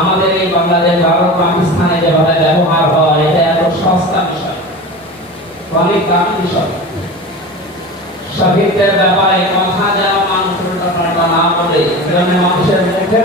আমাদের এই বাংলাদেশ, ভারত, পাকিস্তানে যেভাবে ব্যবহার হয়, এটা এত সস্তা বিষয়। অনেক দামি বিষয়। শহীদদের ব্যাপারে কথা যেন মানুষ উল্টাপাল্টা না বলে মানুষের মুখের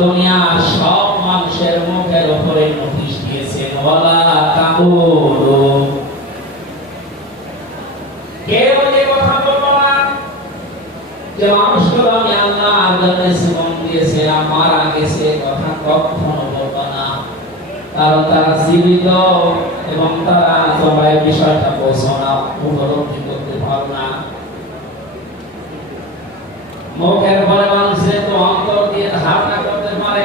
দুনিয়ার সব মানুষের মুখের উপরে নোটিশ দিয়েছেন, ওয়ালা তাকুলু কেউ যে কথা বলব না? যে মানুষগুলো আমি আল্লাহ আল্লাহ জীবন দিয়েছিলাম মারা গেছে, কথা কখনো বলব না। কারণ তারা জীবিত এবং তারা সবাই বিষয়টা বোঝো না, উপলব্ধি করতে পারো না। মুখের পরে মানুষের তো অন্তর দিয়ে ধারণা করতে পারে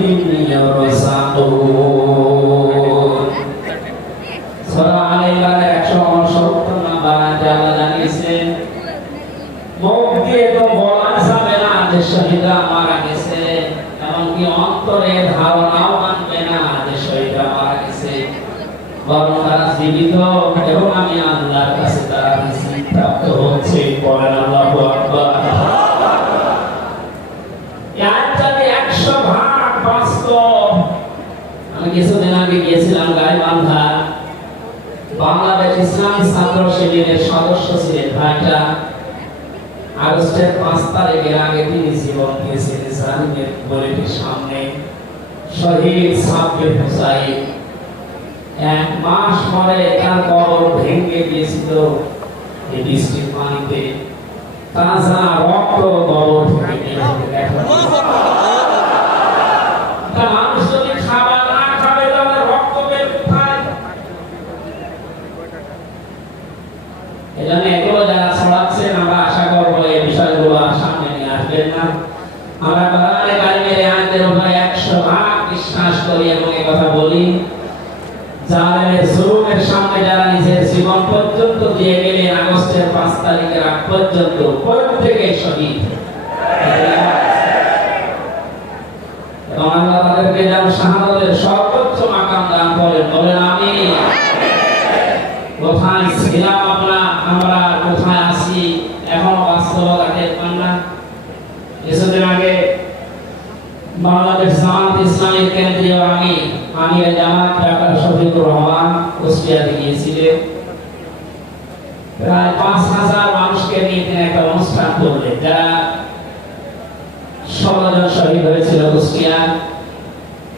বাংলাদেশ ইসলামী ছাত্র শিবিরের সদস্য ছিলেন ভাইটা আগস্টের পাঁচ তারিখের আগে তিনি জীবন গলিটির সামনে। শহীদ সাব্বির হুসাইন। এক মাস পরে তার কবর ভেঙে গিয়েছিল এই বৃষ্টির পানিতে তাজা রক্ত কবর থেকে মানুষ যদি খাবার না খাবে তাহলে রক্ত বের কোথায় এজন্য এগুলো যারা ছড়াচ্ছেন, আমরা আশা করব এই বিষয়গুলো সামনে নিয়ে আসবেন না। আমরা কারিমের এই আয়াতের উপরে 100 ভাগ বিশ্বাস করি এবং এই কথা বলি। জালেমের সামনে যারা নিজের জীবন পর্যন্ত দিয়ে গেলেন, আগস্টের 5 তারিখের আগ পর্যন্ত শহীদ। সর্বোচ্চ মাকাম দান বলেন আমি কোথায় ছিলাম আমরা আমরা কোথায় আছি এখন বাস্তবতা টের পান না কিছুদিন আগে বাংলাদেশ জামাত ইসলামী কেন্দ্রীয় আমি আমি জামাত ডাক্তার শফিকুর রহমান কুষ্টিয়াতে গিয়েছিলেন প্রায় পাঁচ হাজার মানুষকে নিয়ে তিনি একটা অনুষ্ঠান করলেন। যারা ষোলো শহীদ হয়েছিল কুষ্টিয়া।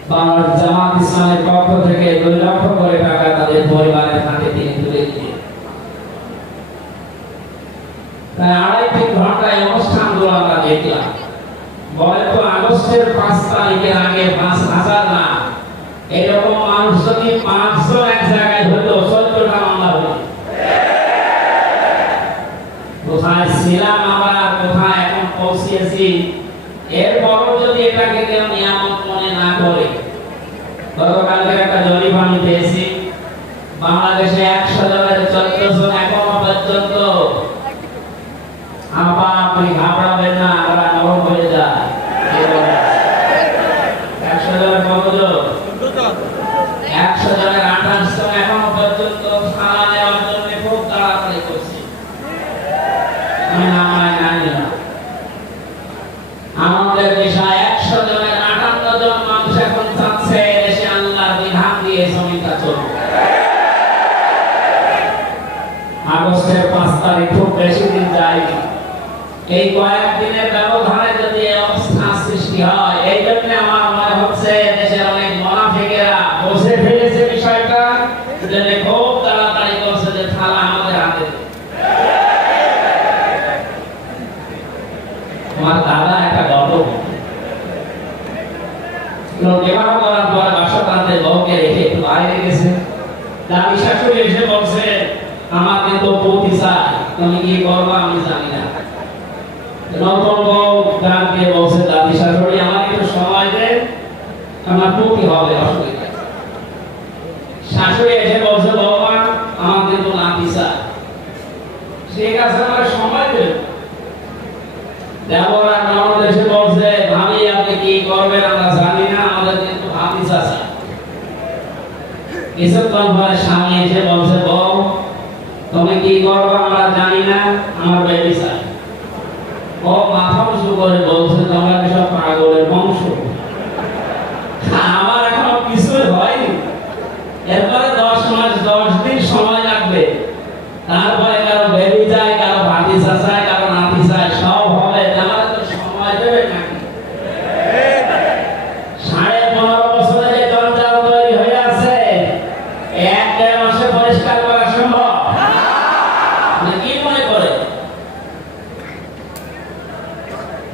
বাংলার জামাত ইসলামের পক্ষ থেকে দুই লক্ষ করে টাকা তাদের পরিবারের হাতে তিনি তুলে দিলেন। প্রায় আড়াই তিন ঘন্টায় আমরা দেখলাম। বলে তো, আগস্টের পাঁচ তারিখের আগে পাঁচ হাজার না এরকম মানুষ যদি পাঁচশো এক জায়গায় হতো চোদ্দটা মামলা হতো কোথায় ছিলাম আমরা কোথায় এখন পৌঁছিয়েছি? এরপরও যদি এটাকে কেউ জমিটা চলবে আগস্টের পাঁচ তারিখ, খুব বেশি দিন যায়নি। এই কয়েকদিনের ব্যবধানে যদি অবস্থা সৃষ্টি হয় শাশুড়ি আমার কি করবেন? আমরা জানি জানি না। আমার বেবি চাই ও মাথা উঁচু করে বলছে তোমরা কি সব পাগলের বংশ আমার এখনও কিছুই হয়নি এরপরে দশ মাস দশ দিন সময় লাগবে তারপরে কারও বেবি যায় কারও ভাতিজা চায় কারও নাতি চায় সব হবে আমার তো সময় দেবে নাকি সাড়ে পনেরো বছরে যে জঞ্জাল তৈরি হয়ে আছে এক দেড় মাসে পরিষ্কার করা সম্ভব আপনি কি মনে করে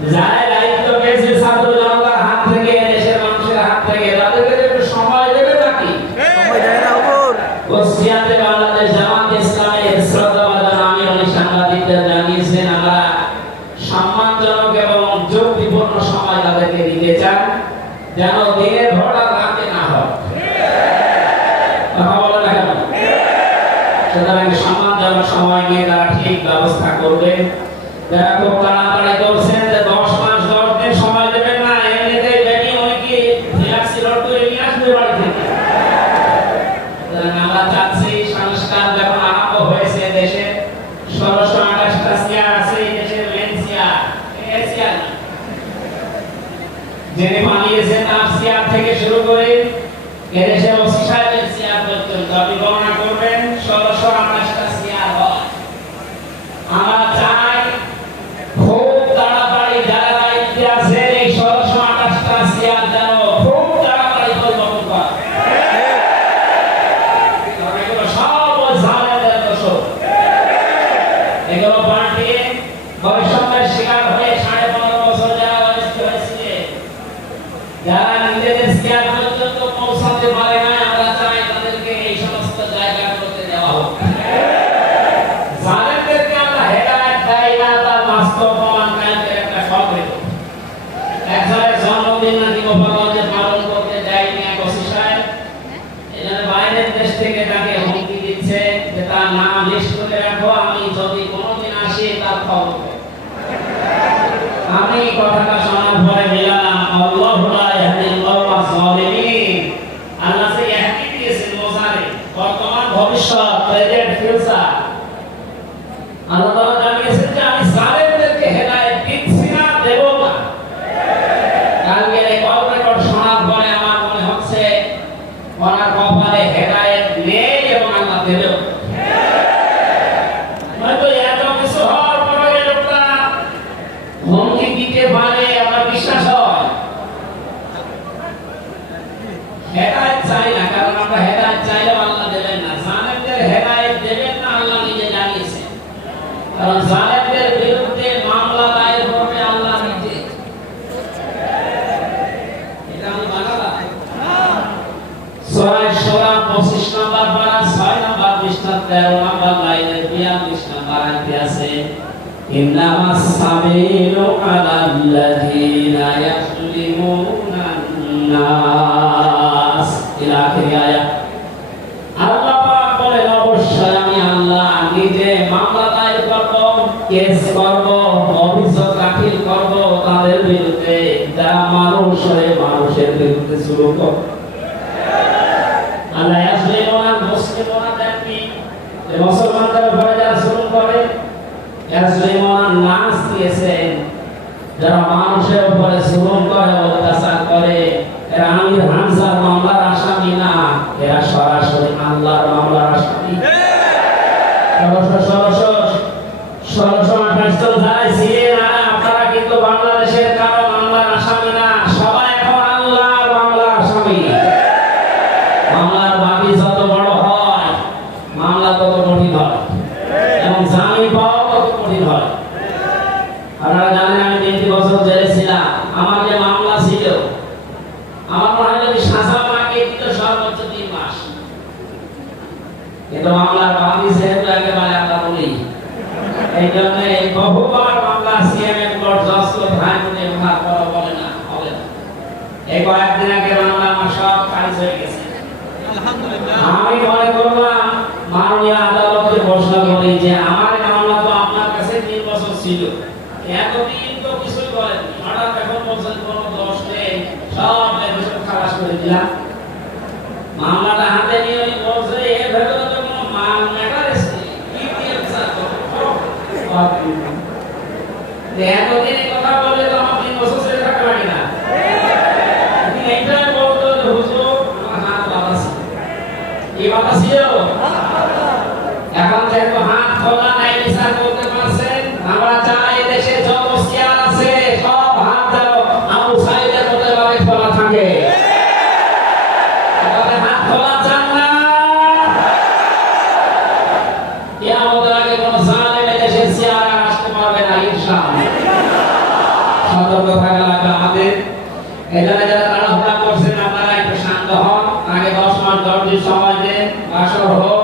যারা দায়িত্ব পেয়েছে ছাত্র জনতার হাত থেকে দেশের মানুষের হাত থেকে তাদেরকে যে একটু সময় দেবে নাকি সময় দেয় না উপর ওসিয়াতে বাংলাদেশ জামাত ইসলামের শ্রদ্ধাভাজন আমির অনেক সাংবাদিকদের আল্লাহ, সম্মানজনক এবং সময় তাদেরকে দিতে চান, যেন দিনের ভরা রাতে না হয়। কেন? সম্মানজনক সময় নিয়ে তারা ঠিক ব্যবস্থা করবে। যারা খুব তাড়াতাড়ি করছেন যে দশ মাস দশ দিন সময় দেবেন না এমনিতেই বেটি অনেকে ফিলাক্সি রড করে নিয়ে আসবে বাড়ি থেকে সুতরাং আমরা চাচ্ছি সংস্কার যখন আরম্ভ হয়েছে দেশে ষোলোশো আঠাশটা চেয়ার আছে এই দেশের মেন চেয়ার এই চেয়ার না। যিনি বানিয়েছেন তার চেয়ার থেকে ওসি সাহেবের চেয়ার পর্যন্ত আপনি গণনা করবেন ষোলোশো আঠাশটা চেয়ার হয় আমরা চাই খুব তাড়াতাড়ি যারা দায়িত্বে আছে এই ষোলোশো আঠাশটা চেয়ার যেন খুব তাড়াতাড়ি পরিবর্তন করে কারণ এগুলো সব ওই জালেমদের দোষর। এগুলো পাল্টিয়ে বৈষম্যের শিকার হয়ে সাড়ে পনেরো বছর যারা বয়স্ক হয়েছিলেন, যারা নিজেদের চেয়ার পর্যন্ত পৌঁছাতে পারে না আমরা চাই তাদেরকে এই সমস্ত জায়গা করতে দেওয়া হোক জালেমদেরকে আমরা হেদায়েত দেই না তার আমি যদি কোনোদিন আসি তার খবর। আমি কথাটা বর্তমান ভবিষ্যৎ আল্লাহ তাআলা জানিয়েছেন যে আমি জালেমদেরকে হেদায়েত দিচ্ছি না দেব না কালকে এই কল রেকর্ড শোনার পরে আমার মনে হচ্ছে ওনার কপালে হেদায়েত নেই এবং আল্লাহ দেবেও হয়তো এত কিছু হওয়ার পরে এই লোকটা হুমকি দিতে পারে আমার বিশ্বাস হয় হেদায়েত চাই না কারণ আমরা হেদায়েত চাইলেও আল্লাহ দেবেন না জালেমদের হেদায়েত দেবেন না আল্লাহ নিজে জানিয়েছেন কারণ জালেমদের বিরুদ্ধে মামলা দায়ের করবে আল্লাহ নিজে এটা আমি বানালাম ছয় সোলা পঁচিশ নম্বর পারা ছয় নম্বর পৃষ্ঠা তেরো নম্বর লাইনের সামাতে আছে। ইন্নামাস সাবিলু আলাল্লাযীনা ইয়াসলিমুনান নাস। ইলা আখির আয়াত। পাক বলেন, অবশ্যই আমি আল্লাহ নিজে মামলা দায়ের করব, কেস করব, অভিযোগ দাখিল করব, তাদের বিরুদ্ধে যা মানুষ হয়ে মানুষের বিরুদ্ধে শুরু করব। আল্লাহ ইয়াসলিমুনান মুসলিমুনা দেখি মুসলমানদের যারা মানুষের উপরে জুলুম করে অত্যাচার করে এরা আমির হামজার মামলার আসামি না এরা সরাসরি আল্লাহর মামলার আসামি ষোলোশো ষোলোশো ষোলোশো আঠাশ জন যারা ছিলেন কঠিন হয় এবং জামিন পাওয়া কত কঠিন হয় আপনারা জানেন আমি তিনটি বছর জেলে ছিলাম আমার যে মামলা ছিল আমার মনে হয় যদি সাজা আমাকে দিত সর্বোচ্চ তিন মাস কিন্তু মামলার বাদী যেহেতু একেবারে আমরা বলি এই জন্য এই বহুবার মামলা সিএমএম কোর্ট জজ কোর্ট হাইকোর্টে ভাগ করা বলে না হবে না এই কয়েকদিন আগে মামলা আমার সব খারিজ হয়ে গেছে আমি মনে করলাম মাননীয় আদালতকে প্রশ্ন করি যে আমার মামলা তো আপনার কাছে তিন বছর ছিল এতদিন তো কিছুই বলেন হঠাৎ এখন বলছেন কোনো দোষ নেই সব এপিসোড খালাস করে দিলাম মামলাটা হাতে নিয়ে উনি বলছে এর ভেতরে তো কোনো মাল ম্যাটারেস নেই কি দিয়ে বিচার করব এতদিন এই কথা বললে তো আমার তিন বছর ছেড়ে থাকতে পারি না তিনি এইটাই বলতো যে হুজুর আমার হাত বাঁধা ছিল কি বাধা ছিল এখন যেহেতু হাত খোলা নাই বিচার করতে পারছেন আমরা চাই দেশে যত চেয়ার আছে সব হাত যেন আবু সাইদের মতো ভাবে খোলা থাকে এভাবে হাত খোলা চান না কিয়ামতের আগে কোন জালেম দেশে চেয়ারে আসতে পারবে না ইনশাআল্লাহ সতর্ক থাকা লাগবে আমাদের এখানে যারা তাড়াহুড়া করছেন আপনারা একটু শান্ত হন আগে দশ মাস দশ দিন সময় দেন বাসর হোক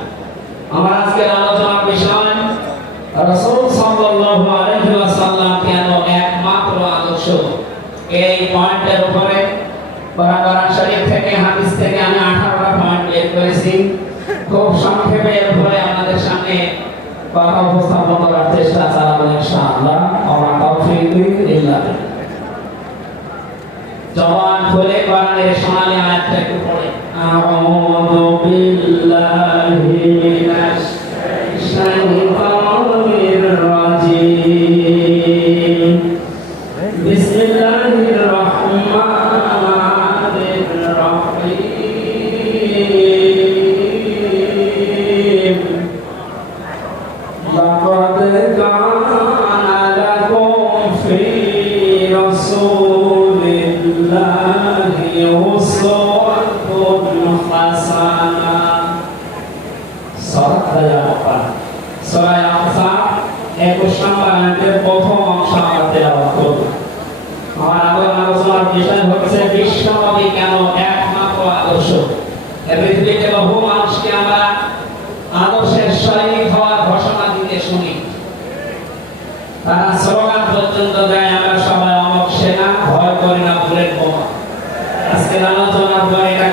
আমার আজকের আলোচনার বিষয়, রাসূল সাল্লাল্লাহু আলাইহি ওয়াসাল্লাম কেন একমাত্র আদর্শ? এই পয়েন্টের উপরে শরীফ থেকে, হাদিস থেকে আমি 18টা পয়েন্ট বের করেছি। খুব সংক্ষেপে আপনাদের সামনে কথা উপস্থাপন করার চেষ্টা চালাবো ইনশাআল্লাহ। আমরা। জবান খুলে কোরআনের আয়াতটা একটু পড়ে। বিল্লাহি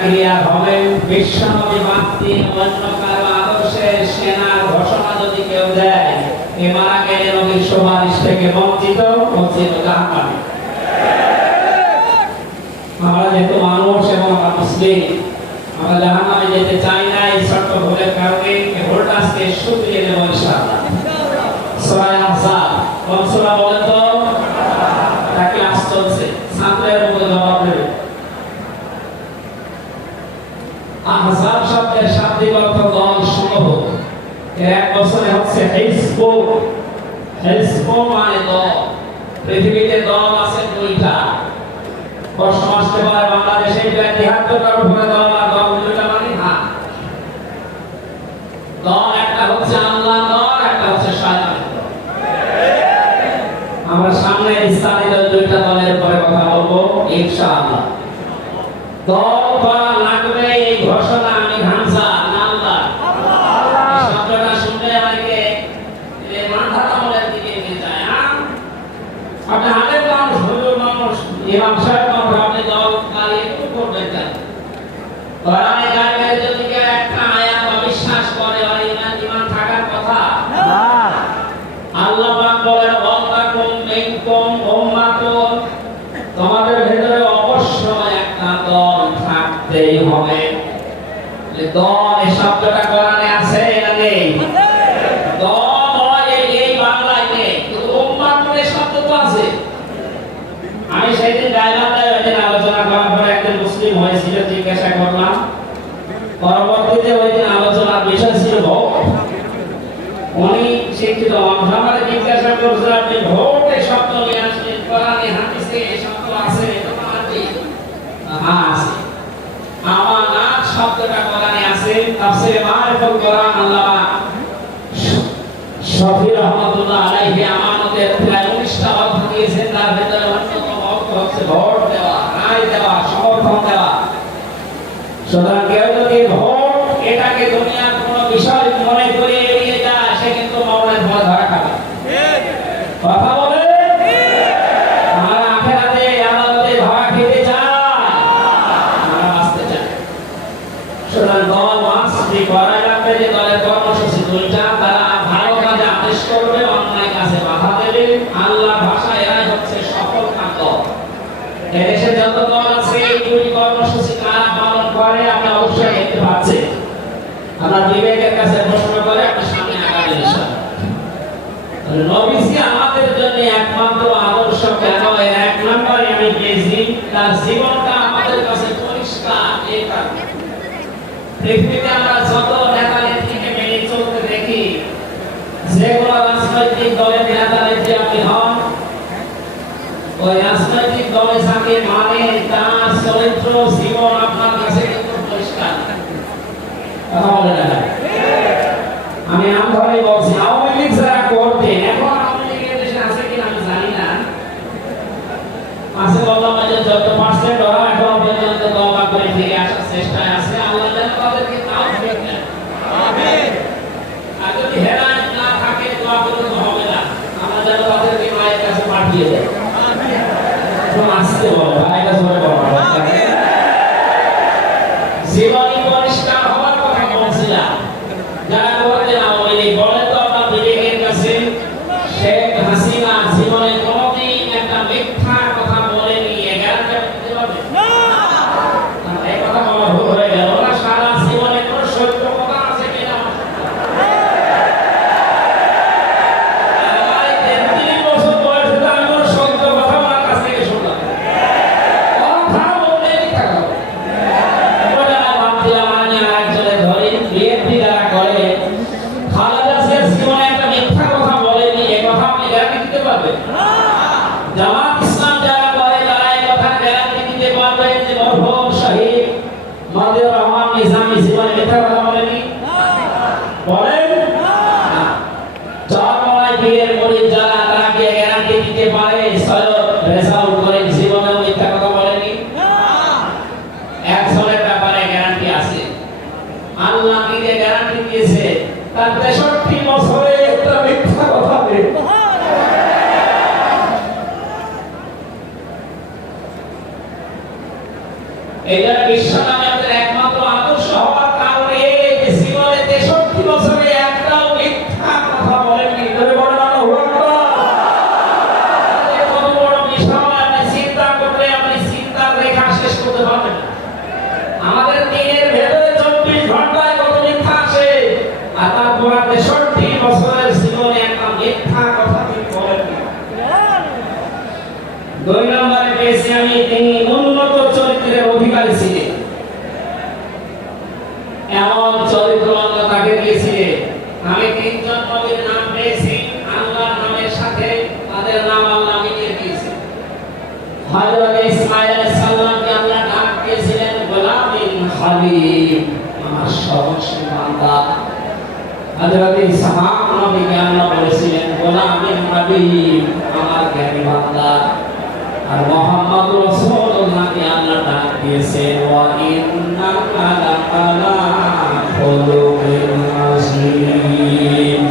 ক্লিয়ার হবে। বিশ্বনবী দিয়ে অন্য কারও আদর্শের সেনার ঘোষণা যদি কেউ দেয়, এ মারা গেলে নবীর সুপারিশ থেকে বঞ্চিত বঞ্চিত জাহান্নামে আমরা যেহেতু মানুষ এবং আমরা মুসলিম, আমরা জাহান্নামে যেতে চাই না এই শর্ত ভুলের কারণে এই ভুলটা আজকে শুকিয়ে দেবো ইনশাআল্লাহ সূরা আহজাব কোন সূরা বলেন তো এটা ক্লাস চলছে ছাত্রের মতো জবাব দেবে শব্দের শাব্দিক অর্থ দল সমূহ এক বছরে হচ্ছে হিজব হিজব মানে দল। পৃথিবীতে দল আছে দুইটা। প্রশ্ন আসতে পারে, বাংলাদেশে প্রায় তিহাত্তরটার উপরে দল আর দল দুইটা মানে হাত। দল একটা হচ্ছে আল্লাহ, দল একটা হচ্ছে শয়তান। আমরা সামনে বিস্তারিত দুইটা দলের উপরে কথা বলব, ইনশাআল্লাহ। দল করা লাগবে এই ঘোষণা আমি ঘামসা না আল্লাহ এই শব্দটা শুনলে আমাকে এ মাথা কামড়ের দিকে নিয়ে যায় হ্যাঁ? আপনি হাতের মানুষ হুজুর মানুষ ইমাম সাহেব মানুষ আপনি দল কালিয়ে একটু করবেন কেন? কোরআনে কারিমের যদি কেউ একটা আয়াত অবিশ্বাস করে আর ইমান ইমান থাকার কথা। আল্লাহ। পাক বলেন ওয়াল্লাকুম মিনকুম উম্মাতুন। তোমাদের ভেতরে অবশ্যই একটা দল থাকতেই হবে। দল পরবর্তীতে ওই দিন আলোচনার বিষয় ছিল, উনি শিক্ষিত আমাদের জিজ্ঞাসা করছেন, আপনি ভোট শব্দ নিয়ে আসলেন, কোরআনে, হাদিসে এই শব্দ আছে এটা আছে? হ্যাঁ আছে। শব্দটা কোরআনে আছে, তাফসীরে মারিফুল কোরআন আল্লামা শফি রহমাতুল্লাহ আলাইহি Por favor. পৃথিবীতে আমরা যত নেতা নেত্রীকে মেনে চলতে দেখি, যেগুলো রাজনৈতিক দলের নেতা নেত্রী আপনি হন, ওই রাজনৈতিক দলের সাথে মানে তার চরিত্র, জীবন অবশ্যই বান্দা হযরতে ইসহাক নবীকে আল্লাহ বলেছিলেন গোলামে নবী আমার জ্ঞানী বান্দা আর মোহাম্মদ রাসূলুল্লাহকে আল্লাহ ডাক দিয়েছে ওয়া ইন্নাকা লাআলা খুলুকিন আযীম